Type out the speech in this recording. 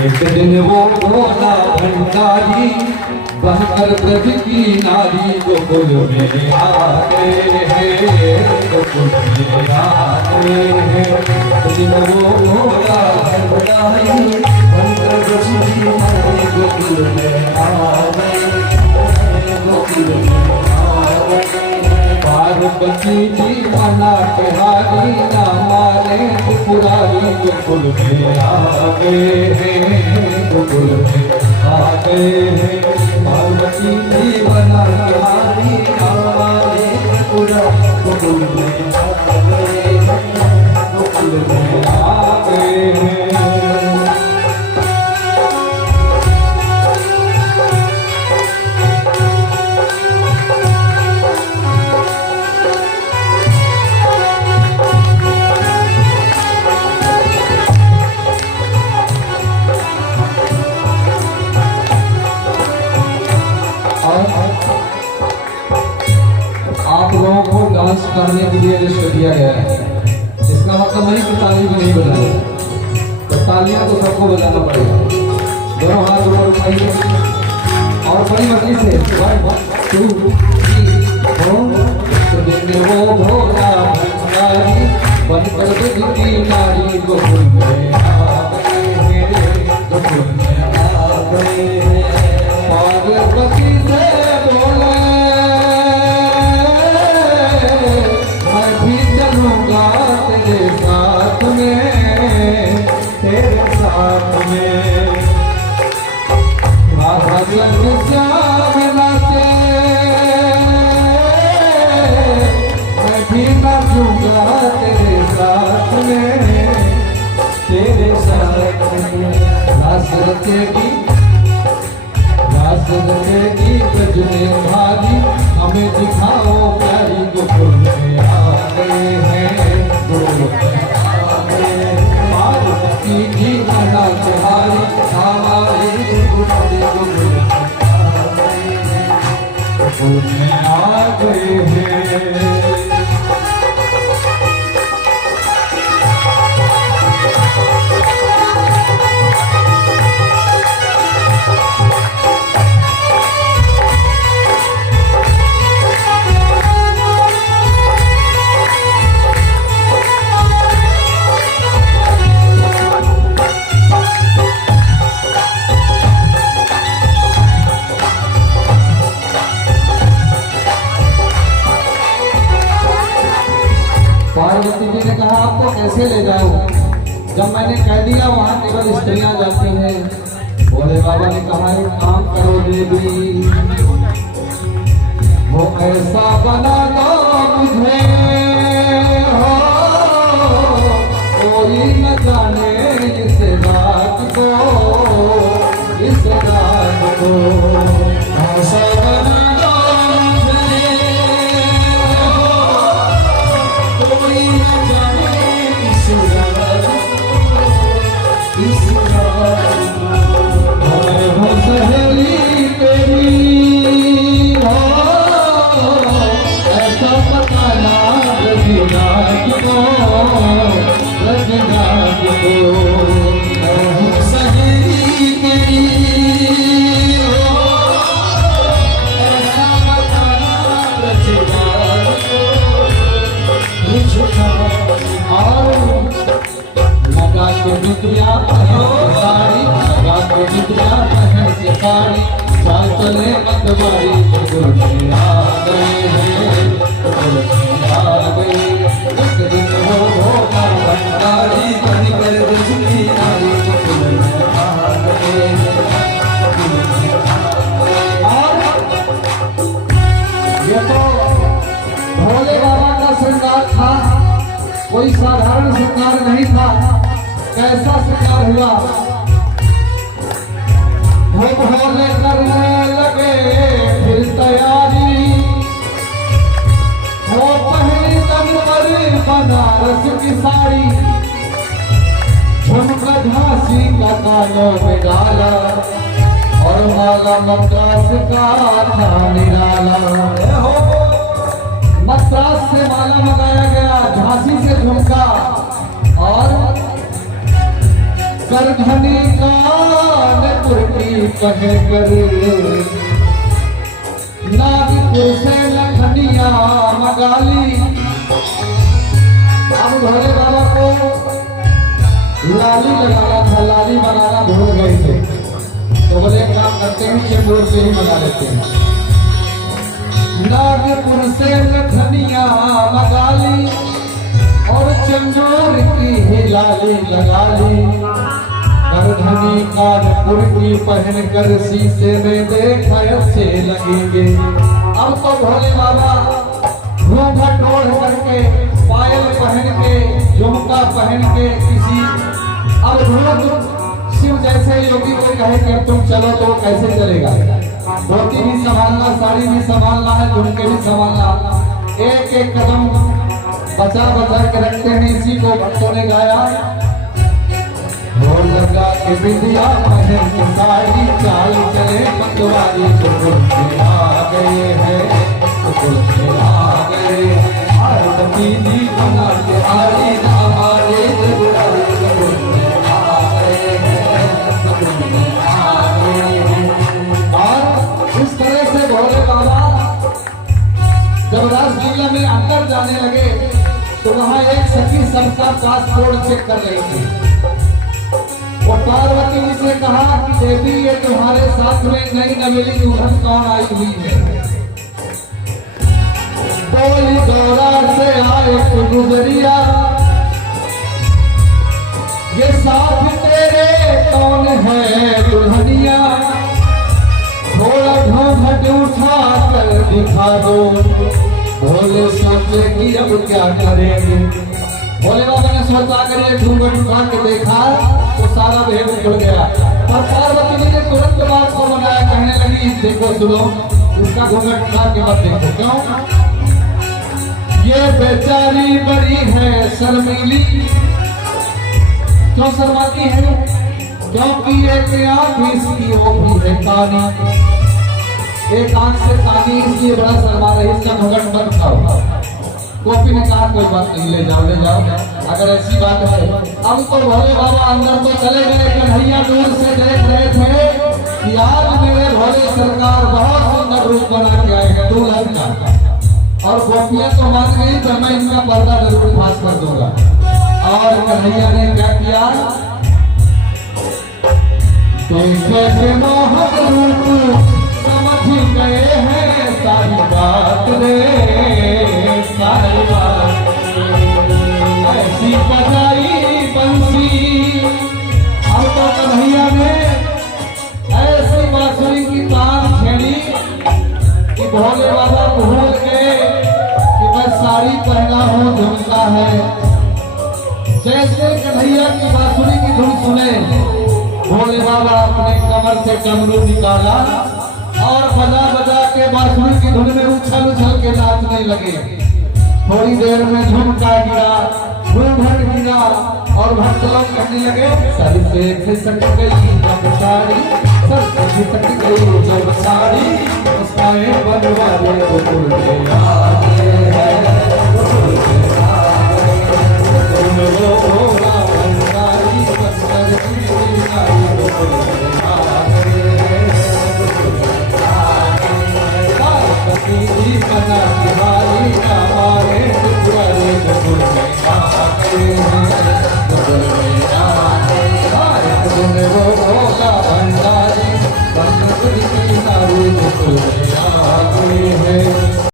एक दिन वो भोला भंडारी बनकर ब्रज की नारी गोकुल में आते हैं, गोकुल में आते हैं। एक दिन वो भोला भंडारी बनकर ब्रज की नारी गोकुल में आते हैं, गोकुल में आते हैं। पार्वती जी मना बिहारी ना माने पुरारी गोकुल में आ गए हैं, गोकुल में आ गए हैं। पार्वती जी मना बिहारी ना माने पुरारी गोकुल में आ गए हैं, गोकुल में आ गए हैं। आप लोगों को डांस करने के लिए लिस्ट दिया गया है। इसका मतलब नहीं कि ताली भी नहीं बजानी, तो तालियां तो सबको बजाना पड़ेगा। दोनों हाथ ऊपर उठाइए और बड़ी मर्जी से 1 2 3 तो देखने वो भोला भंडारी बनकर ब्रज की नारी गोकुल में आ गए हैं, गोकुल में आ गए हैं। पार्वती से बोले तेरे साथ में, तेरे साथ में राधा संग श्याम नाचे, मैं भी नाचूंगा तेरे साथ में, तेरे साथ में। रास रचेगी, रास रचेगी ब्रज में भारी, हमें दिखाओ प्यारी गोकुल में आ गए हैं, गोकुल में आ गए हैं। पार्वती जी मना बिहारी हमारे गोकुल में आ गए हैं, गोकुल में आ गए हैं। पार्वती जी ने कहा आपको कैसे ले जाऊं, जब मैंने कह दिया वहां केवल स्त्रियां जाती हैं। भोले बाबा ने कहा एक काम करो देवी, वो ऐसा बना दो मुझे हो, कोई न जाने इस रात को, इस रात को। ऐसा बना सहेली तेरी हो, ऐसा पता ना रघुनाथ को, रघुनाथ को। सहेली तेरी हो, ऐसा पता ना रघुनाथ को, और लगा के बिटिया साड़ी, लगा के बिटिया साड़ी, चाल चले मतवारी गोकुल में आ गए हैं, गोकुल में आ गए। एक दिन वो भोला भंडारी बनकर ब्रज की नारी गोकुल में आ गए हैं, गोकुल में आ गए। ये तो भोले बाबा का श्रृंगार था, कोई साधारण श्रृंगार नहीं था। कैसा श्रृंगार हुआ, वो भोले करने लगे फिर तैयारी, वो पहली नंबर बनारस की साड़ी, झुमका झांसी का कानों में डाला, और माला मद्रास का था निराला। मद्रास से माला मंगाया गया, झांसी से झुमका, और करधनी का पहन कर नागपुर से लखनिया मगाली। अब भोले बाबा को लाली लगाना था, लाली बनाना भूल गए थे, तो बोले काम करते हैं चेंबूर से ही बना लेते हैं। नागपुर से लखनिया मगाली और चंदूर की ही लाली लगा ली। करधनी कानपुर की पहन कर शीशे में देखा अच्छे लगेंगे। अब तो भोले बाबा घूंघट ओढ़ करके, पायल पहन के, झुमका पहन के, किसी अब धूप शिव जैसे योगी को कहे कि तुम चलो तो कैसे चलेगा। धोती भी संभालना, साड़ी भी संभालना है, झुमके भी संभालना, एक एक कदम बचा बचा के रखते हैं। इसी को भक्तों ने गाया, ढोल लगा के बिंदिया पहन के साड़ी, चाल चले पतवारी, चुकुल में आ गए हैं, चुकुल में आ गए। आरती दी बना के आई हमारे जगुराई, चुकुल में आ गए हैं, चुकुल में आ गए हैं। और इस तरह से भोले बाबा जब रासलीला में अंदर जाने लगे तो वहां एक सखी सबका पासपोर्ट चेक कर रही थी। वो पार्वती जी से कहा कि देवी ये तुम्हारे साथ में नई नवेली दुल्हन कौन आई हुई है। बोली गौरा से आए गुजरिया, ये साथ तेरे कौन है दुल्हनिया, थोड़ा घूंघट उठा कर दिखा दो। भोले सोचे कि अब क्या करेंगे। भोले बाबा ने सोचा कर ये घूंघट उठा के देखा तो सारा भेद खुल गया। और पार्वती जी ने तुरंत बात को बनाया, कहने लगी देखो सुनो, उसका घूंघट उठा के मत देखो। क्यों? ये बेचारी बड़ी है शर्मीली। क्यों शर्माती है? क्योंकि एक आंख इसकी वो भी है कानी, एक आंख से कानी इसलिए बड़ा शर्मा रही, इसका घूंघट बंद करो। गोपी ने कहा कोई बात नहीं, ले जाओ ले जाओ, अगर ऐसी बात है। अब तो भोले बाबा अंदर तो चले गए, कन्हैया दूर से देख रहे थे कि आज मेरे भोले सरकार बहुत सुंदर रूप बना के आएगा दुल्हन का। और गोपियां तो मान गई तो मैं इनका पर्दा जरूर फाश कर दूंगा। और कन्हैया ने क्या किया, देखे के मोहक रूप समझ गए हैं सारी बात रे, सारी बात ऐसी बजाई बंसी। अब तो कन्हैया ने ऐसी बांसुरी की तान छेड़ी कि भोले बाबा भूल गए कि मैं साड़ी पहना हूँ, झुमका है। जैसे कन्हैया की बांसुरी की धुन सुने, भोले बाबा अपने कमर से डमरू निकाला और बजा बजा के बांसुरी की धुन में उछल उछल के नाचने लगे। थोड़ी देर में झुमका गिरा, घूंघट गिरा और भक्त लोग कहने लगे सर से खिसक गई जब साड़ी, सर से खिसक गई जब साड़ी, उसकाए बनवाले गोकुल में आ गए हैं, गोकुल में आ गए हैं। तुम लोग भंडारी बंदर की नाई, गोकुल में आ गए हैं, गोकुल में आ गए हैं। पार्वती जी बना के वाली हमारे त्रिपुरारी, गोकुल में आ गए हैं, गोकुल में आ गए हैं। तुम लोग भंडारी बंदर की नाई, गोकुल में